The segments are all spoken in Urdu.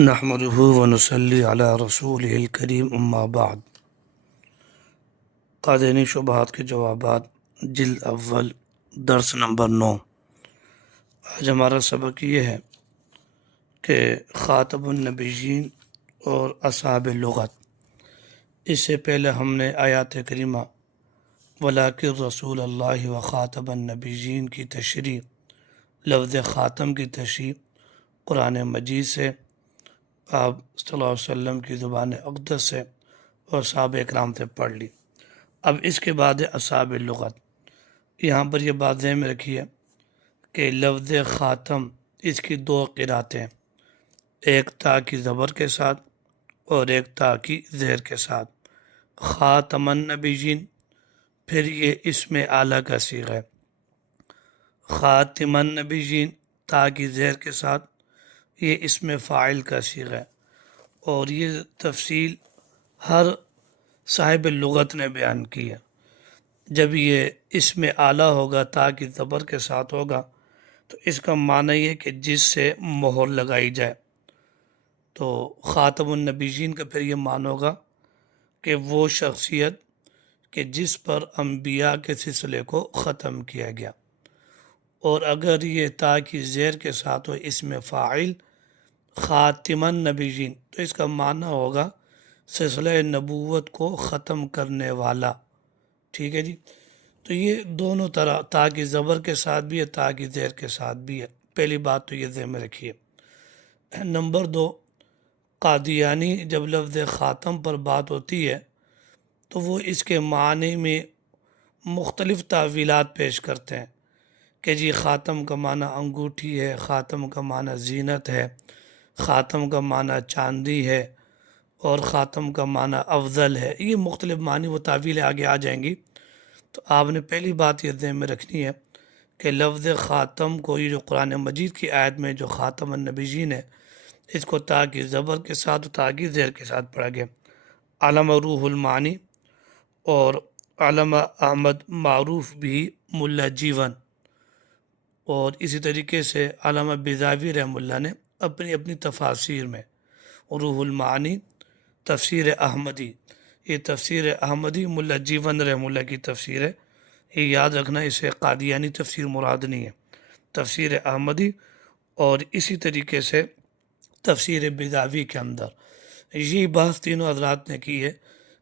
نحمده ونصلي على رسوله الکریم اما بعد۔ قادینی شبہات کے جوابات، جلد اول، درس نمبر 9۔ آج ہمارا سبق یہ ہے کہ خاتم النبیین اور اصحاب لغت۔ اس سے پہلے ہم نے آیات کریمہ وَلَٰكِن رسول اللہ و خاتم النبیین کی تشریح، لفظ خاتم کی تشریح قرآن مجید سے، آپ صلی اللہ علیہ وسلم کی زبان اقدس سے اور صحابہ اکرام سے پڑھ لی۔ اب اس کے بعد اصحاب لغت۔ یہاں پر یہ بات ذہن میں رکھیے کہ لفظ خاتم اس کی دو قراتیں، ایک تا کی زبر کے ساتھ اور ایک تا کی زیر کے ساتھ۔ خاتم النبیین، پھر یہ اسم اعلیٰ کا صیغہ ہے۔ خاتم النبیین تا کی زیر کے ساتھ، یہ اسم فاعل کا صیغہ ہے، اور یہ تفصیل ہر صاحب لغت نے بیان کی ہے۔ جب یہ اسم اعلیٰ ہوگا، تا کی زبر کے ساتھ ہوگا، تو اس کا معنی یہ کہ جس سے مہر لگائی جائے۔ تو خاتم النبیین کا پھر یہ معنی ہوگا کہ وہ شخصیت کہ جس پر انبیاء کے سلسلے کو ختم کیا گیا۔ اور اگر یہ تا کی زیر کے ساتھ ہو اسم فاعل خاتم النبیین، تو اس کا معنی ہوگا سلسلہ نبوت کو ختم کرنے والا۔ ٹھیک ہے جی، تو یہ دونوں طرح تا کی زبر کے ساتھ بھی ہے، تا کی زیر کے ساتھ بھی ہے۔ پہلی بات تو یہ ذہن میں رکھیے۔ نمبر 2، قادیانی جب لفظ خاتم پر بات ہوتی ہے تو وہ اس کے معنی میں مختلف تعویلات پیش کرتے ہیں کہ جی خاتم کا معنی انگوٹھی ہے، خاتم کا معنی زینت ہے، خاتم کا معنی چاندی ہے، اور خاتم کا معنی افضل ہے۔ یہ مختلف معنی و تعویلیں آگے آ جائیں گی۔ تو آپ نے پہلی بات یہ ذہن میں رکھنی ہے کہ لفظ خاتم کو، یہ جو قرآن مجید کی آیت میں جو خاتم النبیین ہے، اس کو تا کی زبر کے ساتھ تا کی زیر کے ساتھ پڑھا گیا۔ علامہ روح المعانی اور علامہ احمد معروف بھی ملا جیون، اور اسی طریقے سے علامہ بیضاوی رحمہ اللہ نے اپنی تفاسیر میں، روح المعانی، تفسیر احمدی، یہ تفسیر احمدی ملا جیون رحمہ اللہ کی تفسیر ہے۔ یہ یاد رکھنا، اسے قادیانی تفسیر مراد نہیں ہے، تفسیر احمدی، اور اسی طریقے سے تفسیر بیضاوی کے اندر یہ بحث تینوں حضرات نے کی ہے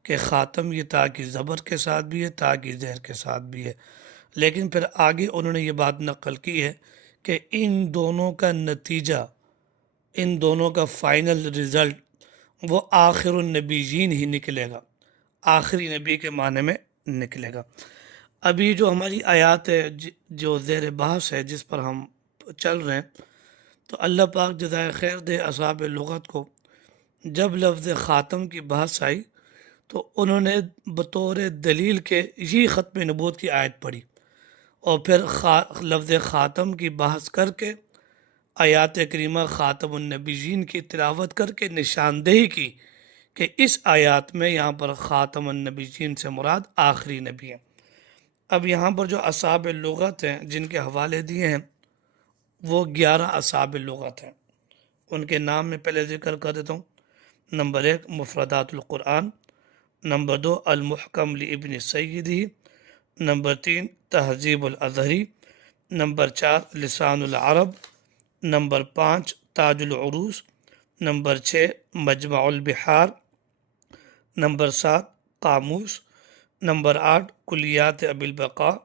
کہ خاتم یہ تا کی زبر کے ساتھ بھی ہے، تا کی زیر کے ساتھ بھی ہے۔ لیکن پھر آگے انہوں نے یہ بات نقل کی ہے کہ ان دونوں کا نتیجہ، ان دونوں کا فائنل رزلٹ وہ آخر النبیین ہی نکلے گا، آخری نبی کے معنی میں نکلے گا۔ ابھی جو ہماری آیات ہے، جو زیر بحث ہے، جس پر ہم چل رہے ہیں، تو اللہ پاک جزائے خیر دے اصحاب لغت کو، جب لفظ خاتم کی بحث آئی تو انہوں نے بطور دلیل کے یہ ختم نبوت کی آیت پڑھی، اور پھر لفظ خاتم کی بحث کر کے آیات کریمہ خاتم النبیین کی تلاوت کر کے نشاندہی کی کہ اس آیات میں یہاں پر خاتم النبیین سے مراد آخری نبی ہے۔ اب یہاں پر جو اصحاب لغت ہیں جن کے حوالے دیے ہیں، وہ 11 اصحاب لغت ہیں۔ ان کے نام میں پہلے ذکر کر دیتا ہوں۔ نمبر 1 مفردات القرآن، نمبر 2 المحکم لابن سیدی، نمبر 3 تہذیب الازہری، نمبر 4 لسان العرب، نمبر 5 تاج العروس، نمبر 6 مجمع البحار، نمبر 7 قاموس، نمبر 8 کلیات ابی البقاء،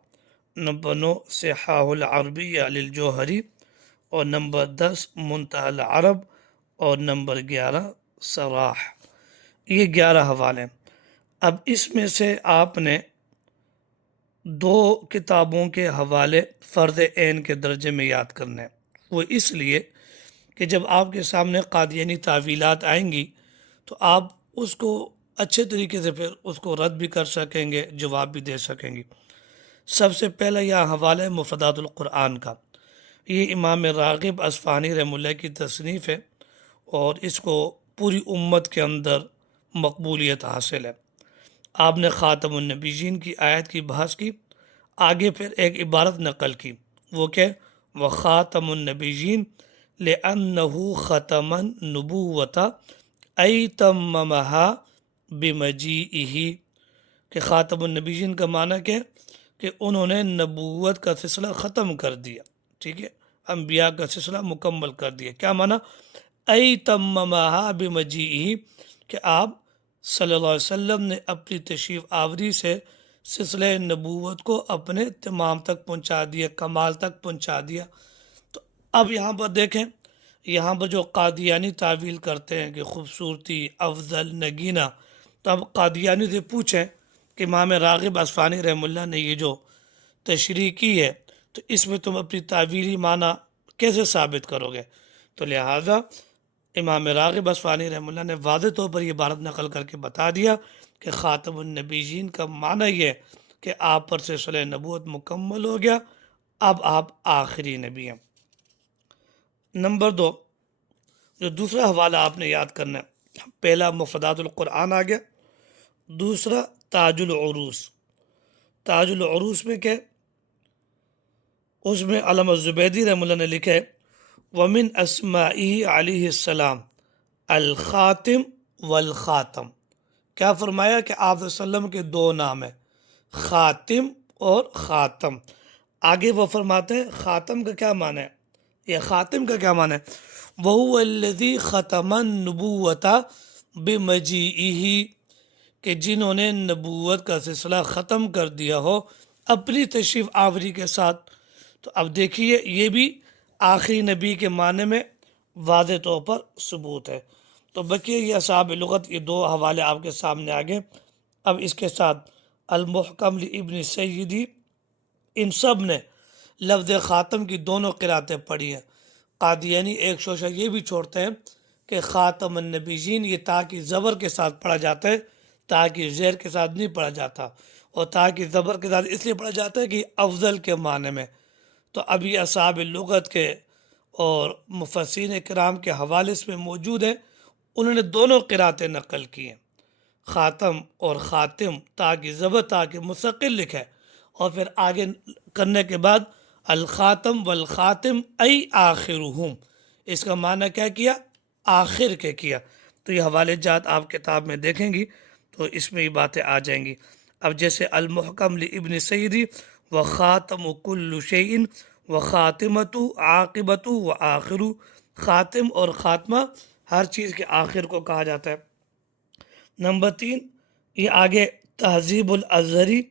نمبر 9 صحاح العربیہ للجوہری، اور نمبر 10 منتہی العرب، اور نمبر 11 صراح۔ یہ 11 حوالے۔ اب اس میں سے آپ نے 2 کتابوں کے حوالے فرض عین کے درجے میں یاد کرنے ہیں۔ وہ اس لیے کہ جب آپ کے سامنے قادیانی تعویلات آئیں گی تو آپ اس کو اچھے طریقے سے پھر اس کو رد بھی کر سکیں گے، جواب بھی دے سکیں گے۔ سب سے پہلا یہ حوالہ ہے مفردات القرآن کا۔ یہ امام راغب اصفہانی رحمہ اللہ کی تصنیف ہے، اور اس کو پوری امت کے اندر مقبولیت حاصل ہے۔ آپ نے خاتم النبیین کی آیت کی بحث کی، آگے پھر ایک عبارت نقل کی، وہ کہ وَخَاتَمُ النَّبِيِّينَ لأنه ختم النبوة أي تممها بمجيئه، کہ خاتم النبیین کا معنی کیا ہے کہ انہوں نے نبوت کا سلسلہ ختم کر دیا، ٹھیک ہے، انبیاء کا سلسلہ مکمل کر دیا۔ کیا معنی؟ ای تممہا بمجیئہ، کہ آپ صلی اللہ علیہ وسلم نے اپنی تشریف آوری سے سلسلہ نبوت کو اپنے تمام تک پہنچا دیا، کمال تک پہنچا دیا۔ تو اب یہاں پر دیکھیں، یہاں پر جو قادیانی تعویل کرتے ہیں کہ خوبصورتی، افضل، نگینہ، تو اب قادیانی سے پوچھیں کہ امام راغب اصفہانی رحمہ اللہ نے یہ جو تشریح کی ہے تو اس میں تم اپنی تعویلی معنی کیسے ثابت کرو گے؟ تو لہٰذا امام راغب اصفہانی رحمہ اللہ نے واضح طور پر یہ عبارت نقل کر کے بتا دیا کہ خاتم النبیین کا معنی یہ ہے کہ آپ پر سلسلہ نبوت مکمل ہو گیا، اب آپ آخری نبی ہیں۔ نمبر 2، جو دوسرا حوالہ آپ نے یاد کرنا ہے، پہلا مفردات القرآن آ گیا، دوسرا تاج العروس۔ تاج العروس میں کیا؟ اس میں علامہ زبیدی رحمہ اللہ نے لکھا ہے وَمِنْ أَسْمَائِهِ علیہ السلام الخاتم والخاتم۔ کیا فرمایا کہ آپ صلی اللہ علیہ وسلم کے دو نام ہیں، خاتم اور خاتم۔ آگے وہ فرماتے ہیں خاتم کا کیا معنی ہے، یہ خاتم کا کیا معنی ہے؟ وَهُوَ الَّذِي خَتَمَ النُّبُوَّةَ بِمَجِيئِهِ، کہ جنہوں نے نبوت کا سلسلہ ختم کر دیا ہو اپنی تشریف آوری کے ساتھ۔ تو اب دیکھیے یہ بھی آخری نبی کے معنی میں واضح طور پر ثبوت ہے۔ تو بقیہ یہ اصحاب لغت، یہ دو حوالے آپ کے سامنے آگے۔ اب اس کے ساتھ المحکم لابن سیدی، ان سب نے لفظ خاتم کی دونوں قراتیں پڑھی ہیں۔ قادیانی ایک شوشہ یہ بھی چھوڑتے ہیں کہ خاتم النبیین یہ تا کی زبر کے ساتھ پڑھا جاتا ہے، تا کی زیر کے ساتھ نہیں پڑھا جاتا، اور تا کی زبر کے ساتھ اس لیے پڑھا جاتا ہے کہ افضل کے معنی میں۔ تو اب یہ اصحاب لغت کے اور مفسرین کرام کے حوالے اس میں موجود ہیں، انہوں نے دونوں قراتیں نقل کی ہیں، خاتم اور خاتم، تا کی زبر تا کی مستقل لکھا ہے، اور پھر آگے کرنے کے بعد الخاتم والخاتم ای آخرہم، اس کا معنی کیا کیا؟ آخر کے کیا۔ تو یہ حوالے جات آپ کتاب میں دیکھیں گی تو اس میں یہ باتیں آ جائیں گی۔ اب جیسے المحکم لابن سیدی وخاتم کل شیء وخاتمۃ عاقبۃ وآخر، خاتم اور خاتمہ ہر چیز کے آخر کو کہا جاتا ہے۔ نمبر 3، یہ آگے تہذیب الازہری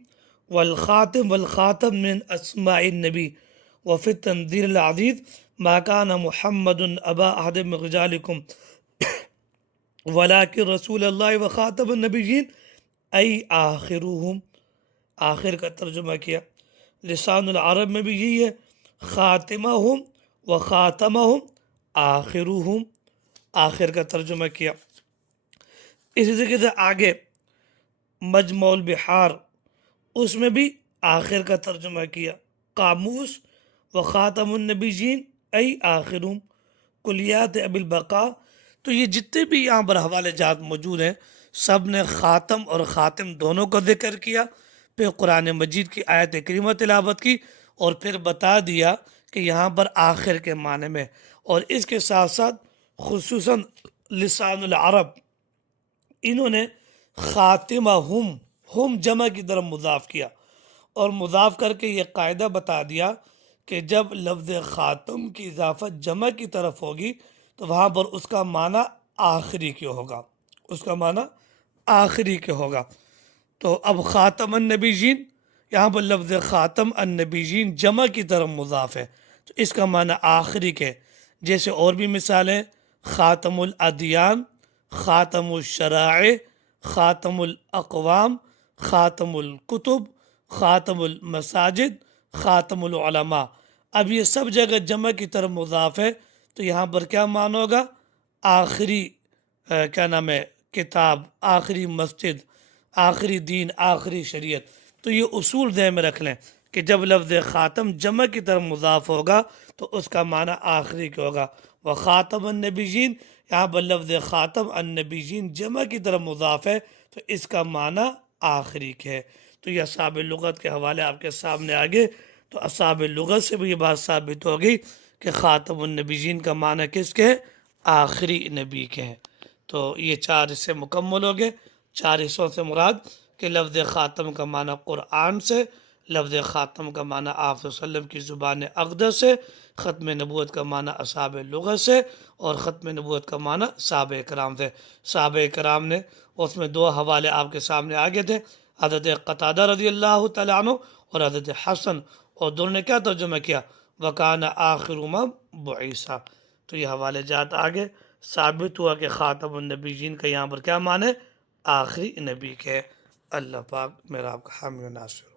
والخاتم والخاتم من اسماء النبی وفی التنزیل العزیز ما کان محمد ابا احد من رجالکم ولیکن رسول اللہ وخاتم النبیین ای آخرہم، آخر کا ترجمہ کیا۔ لسان العرب میں بھی یہی ہے، خاتمہم وخاتمہم آخرہم، آخر کا ترجمہ کیا۔ اسی طریقے سے آگے مجموع البحار، اس میں بھی آخر کا ترجمہ کیا۔ قاموس وخاتم النبیین ای آخرہم، کلیات ابی البقاء۔ تو یہ جتنے بھی یہاں پر حوالے جات موجود ہیں سب نے خاتم اور خاتم دونوں کا ذکر کیا، پھر قرآن مجید کی آیت کریمہ تلاوت کی، اور پھر بتا دیا کہ یہاں پر آخر کے معنی میں، اور اس کے ساتھ ساتھ خصوصاً لسان العرب انہوں نے خاتمہ ہم جمع کی طرف مضاف کیا، اور مضاف کر کے یہ قاعدہ بتا دیا کہ جب لفظ خاتم کی اضافت جمع کی طرف ہوگی تو وہاں پر اس کا معنی آخری کے ہوگا، اس کا معنی آخری کے ہوگا۔ تو اب خاتم النبیین، یہاں پر لفظ خاتم النبیین جمع کی طرف مضاف ہے تو اس کا معنی آخری کے، جیسے اور بھی مثالیں خاتم الادیان، خاتم الشرائع، خاتم الاقوام، خاتم الکتب، خاتم المساجد، خاتم العلماء۔ اب یہ سب جگہ جمع کی طرف مضاف ہے تو یہاں پر کیا معنی ہوگا؟ آخری کیا نام ہے کتاب، آخری مسجد، آخری دین، آخری شریعت۔ تو یہ اصول ذہن میں رکھ لیں کہ جب لفظ خاتم جمع کی طرف مضاف ہوگا تو اس کا معنی آخری کے ہوگا۔ وخاتم النبیین، یہاں پر لفظ خاتم النبیین جمع کی طرف مضاف ہے تو اس کا معنی آخری کے ہے۔ تو یہ اصحاب لغت کے حوالے آپ کے سامنے آگے، تو اصحاب لغت سے بھی یہ بات ثابت ہو گئی کہ خاتم النبیین کا معنی کس کے ہے؟ آخری نبی کے ہیں۔ تو یہ 4 حصے مکمل ہو گئے۔ 4 حصوں سے مراد کہ لفظ خاتم کا معنی قرآن سے، لفظ خاتم کا معنی آپ صلی اللہ علیہ وسلم کی زبان اقدس سے، ختم نبوت کا معنی اصحاب لغت سے، اور ختم نبوت کا معنی صحابہ کرام سے۔ صحابہ کرام نے اس میں 2 حوالے آپ کے سامنے آگے تھے، حضرت قتادہ رضی اللہ تعالیٰ عنہ اور حضرت حسن، اور دونوں نے کیا ترجمہ کیا؟ وَكَانَ آخِرُ مَا بُعِثَ۔ تو یہ حوالے جات آگے ثابت ہوا کہ خاتم النبیین کا یہاں پر کیا معنی ہے؟ آخری نبی کے۔ اللہ پاک میرا آپ کا حامی و ناصر۔